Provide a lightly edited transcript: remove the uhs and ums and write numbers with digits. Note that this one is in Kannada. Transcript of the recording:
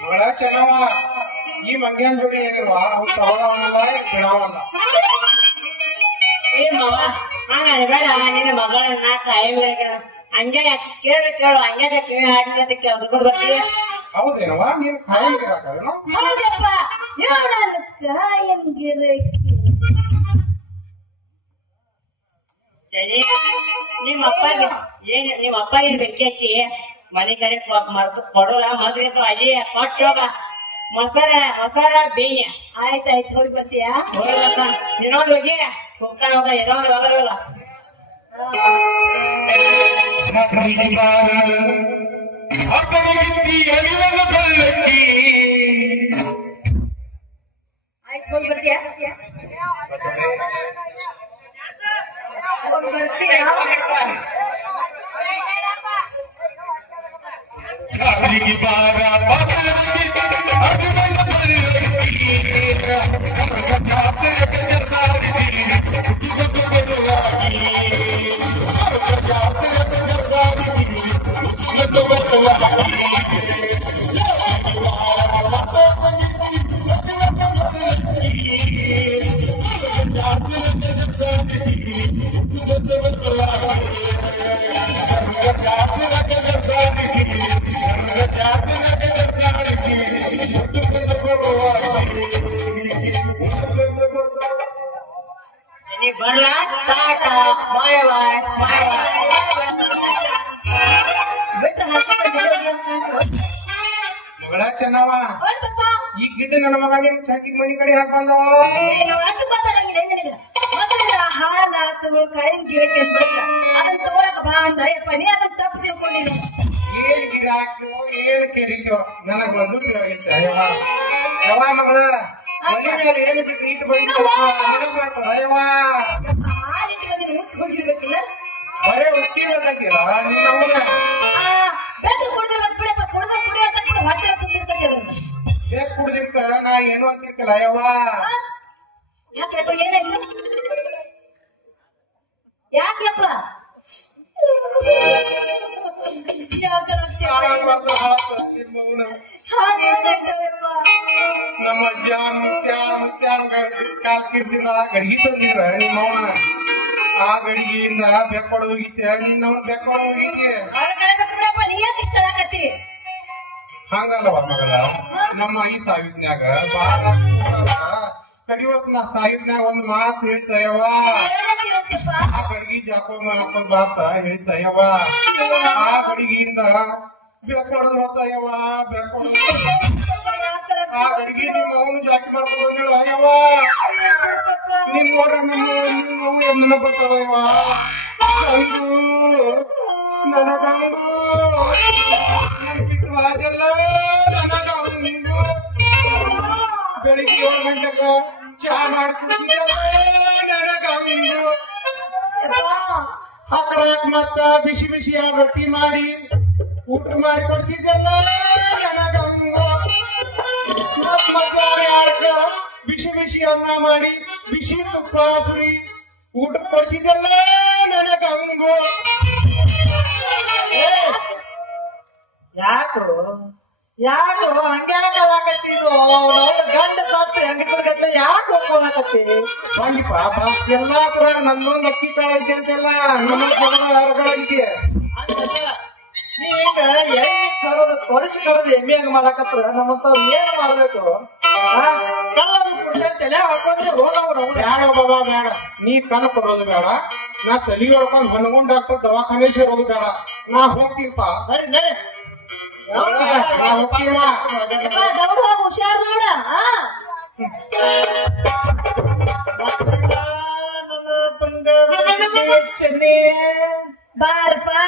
ಮಗಳ ಚೆನ್ನವ ಈ ಮಂಗ್ಯಾನ್ ಜೋಡಿ ಏನಿಲ್ವಾ ಅವ್ರು ತಗೊಳವಲ್ಲ ಬಿಡವಲ್ಲ ಬೇಡ ನಿನ್ನ ಮಗಳನ್ನ ಕಾಯಂಗ ಹಂಗೆ ಕೇಳು ಹಂಗ್ಯಾಗ ಕಿವಿ ಹಾಡ್ಕೊತ ಕೆಲ್ಕೊಂಡು ಬರ್ತೀಯ. ಹೌದೇನವ ನೀನು ಕಾಯಂಗಿರಾಕೇನು? ಸರಿ ನಿಮ್ಮ ಅಪ್ಪ ಏನ್ ಬೆಂಕಿ ಹಚ್ಚಿ ಮನೆ ಕಡೆ ಮರ್ತು ಕೊಡೋಲ್ಲ ಮರ್ತು ಅಲ್ಲಿ ಕೊಟ್ಟೋಗ ಮೊಸರ ಬೇಯ. ಆಯ್ತಾಯ್ತು ಹೋಗಿ ಬರ್ತೀಯಾ? ಇನ್ನೊಂದು ಹೋಗಿ ಹೋಗ್ತಾನೆ ಹೋಗ ಇನ್ನೊಂದು ಹೋಗಲ್ಲ. ಆಯ್ತು ಹೋಗಿ ಬರ್ತೀಯಾ? ಹೋಗಿ ಬರ್ತೀಯಾ? ಬರ್ಲಾ ಟಾಟಾ ಬಾಯ್ ಬಾಯ್ ಬಾಯ್ ಮಗಳ ಚೆನ್ನವ ಈ ಗಿಡ್ಡ ನನ್ನ ಮಗ ನಿನ್ ಚಾಕಿ ಮನಿ ಕಡೆ ಹಾಕ್ ಬಂದವ. ಹಾಲ ತಗೊಳ್ ಕಾಯಿನ್ ಗಿರಕ್ಕೆ ಅದನ್ನ ತಗೊಳಕ ಬಾ ಅಂದ ನೀ ಅದನ್ನ ತಪ್ಪು ತಿಳ್ಕೊಂಡಿನಿ. ಏನ್ ಗಿರಾಕ್ಯೋ ಏನ್ ಕೆರಿಕೋ ನನಗ್ ಒಂದು ಗಿಡ ಯವ ಮಗಳ ಮನೆ ಮೇಲೆ ಏನು ಬಿಟ್ಟು ಇಟ್ಟು ಬಂದಿಲ್ಲ ನೆನಪು ಮಾಡ್ತಾರ ಯವ. ಹೋಗಿರ್ಬೇಕಿಲ್ಲ ಬರೇ ಉಕ್ಕಿ ಬೇಕಂತೀರ ನೀನ್ ಅವನ ಬೆದ್ದು ಕುಡಿದಿರ್ಬೇಕು ಬಿಡಪ್ಪ. ಕುಡ್ದ ಕುಡಿ ಅಂತ ಕೂಡ ಹೊಟ್ಟೆ ತುಂಬಿರ್ತೈತೆ. ಬೇಕ್ ಕುಡ್ದಿರ್ಕ ನಾ ಏನು ಅಂತಿರ್ಕಲ್ಲ ಯವ್ವ. ಯಾಕಪ್ಪ ಏನಾಗಿಲ್ಲ? ಯಾಕಪ್ಪ ನಮ್ಮ ಜಾನ್ ಮುತ್ಯಾನ್ ಕಾಲ್ ಕಿರ್ತಿಂದ ಗಡಿಗೆ ತಂದಿದ್ರ ನಿಮ್ಮವನ ಆ ಗಡಿಗೆಯಿಂದ ಬೆಕ್ಕೊಡೋದು ಹೋಗಿತ್ತೆ ನಿನ್ನವನ್ ಬೆಕ್ಕೊಡೋದು ಹೋಗಿತ್ತೆ. ಹಂಗಲ್ಲವ ಮಗಳ ನಮ್ಮ ಈ ಸಾವಿತ್ನ್ಯಾಗ ಬಾಳ ಕಡಿಯೊಳಕ್ ನಾ ಸಾವಿತ್ನ್ಯಾಗ ಒಂದ್ ಮಾತು ಹೇಳ್ತಾಯವ. ಆ ಗಡಿಗೆ ಜಾಕೋ ಮಾತ ಬಾತ ಹೇಳ್ತಾಯವ. ಆ ಗಡಿಗೆಯಿಂದ ಬೆಕ್ಕೊಡೋದು ಹೋಗ್ತಾಯವ ಬೆಕ್ಕೊಡೋದು. ಆ ಗಡಿಗೆ ನಿಮ್ಮ ಅವನು ಜಾಸ್ತಿ ಮಾಡ್ಕೊಂಡು ಅಯ್ಯವ ನಿನ್ ನೋಡ್ರ ನನ್ನ ಬರ್ತಾವಯ್ಯವ. ಅಯ್ಯೋ ನನಗಂದು ನನ್ ಬಿಟ್ಟು ಅದೆಲ್ಲ ನನಗಂದು ಬೆಳಿಗ್ಗೆ 7 ಗಂಟೆಗ ಚಹಾ ಮಾಡ್ಕೊಡ್ತಿದ್ದಲ್ಲ ನನಗಂದು ಅಕ್ರಾಕ್ ಮತ್ತ ಬಿಸಿ ಬಿಸಿ ರೊಟ್ಟಿ ಮಾಡಿ ಊಟ ಮಾಡಿ ಕೊಡ್ತಿದ್ದಲ್ಲ ನನಗಂದು. ಬಿಸಿ ಬಿಸಿ ಅನ್ನ ಮಾಡಿ ಬಿಸಿ ತುಪ್ಪ ಸುರಿ ಊಟ ಕೊಡ್ತಿದ್ದಲ್ಲ ನನಗಂಗು. ಯಾಕೋ ಹಂಗ್ಯಾಕತ್ತೀನು ಗಂಡ ಸತ್ತು ಹೆಂಗಸರ್ಗತ್ಲೆ ಯಾಕೆ ಹೋಗ್ಕೊಳಕತ್ತಿ? ಬಂದಿಪ್ಪ ಎಲ್ಲಾ ತರ ನನ್ನೊಂದು ಅಕ್ಕಿ ಕಾಳ ಐತೆ ಅಂತೆಲ್ಲ ನಮ್ಮ ಹೊರಗಳಾಗಿದೆಯಾ ನೀ ಈಗ ಎಣ್ಣೆ ಕಡೋದು ತೊಡಸಿ ಕಡೋದು ಎಮ್ಮೆ ಹಂಗ ಮಾಡಕತ್ರ ನಮ್ಮಂತವ್ರು ಏನ್ ಮಾಡ್ಬೇಕು? ಕಲ್ಲದು ಕುಡ್ಸಂತೆಲ್ಲ ಹಾಕೊಂಡ್ರೆ ರೋಗ ಬೇಡ ಬಾಬಾ ಬೇಡ. ನೀ ಕಣ್ಣು ಕೊಡೋದು ಬೇಡ. ನಾ ತಲೆ ಹೊಡ್ಕೊಂಡು ಹೊನ್ಗೊಂಡ್ ಡಾಕ್ಟರ್ ದವಾಖಾನೆ ಸೇರೋದು ಬೇಡ. ನಾ ಹೋಗ್ತೀನಪ್ಪ. ನಡಿ ನಡಿ ನಾ ಹೋಗ್ತೀವ. ಹುಷಾರ್ ನೋಡ. ನನ್ನ ಬಂಗಾರ ಚೆನ್ನೆ ಬಾರ್ಪಾ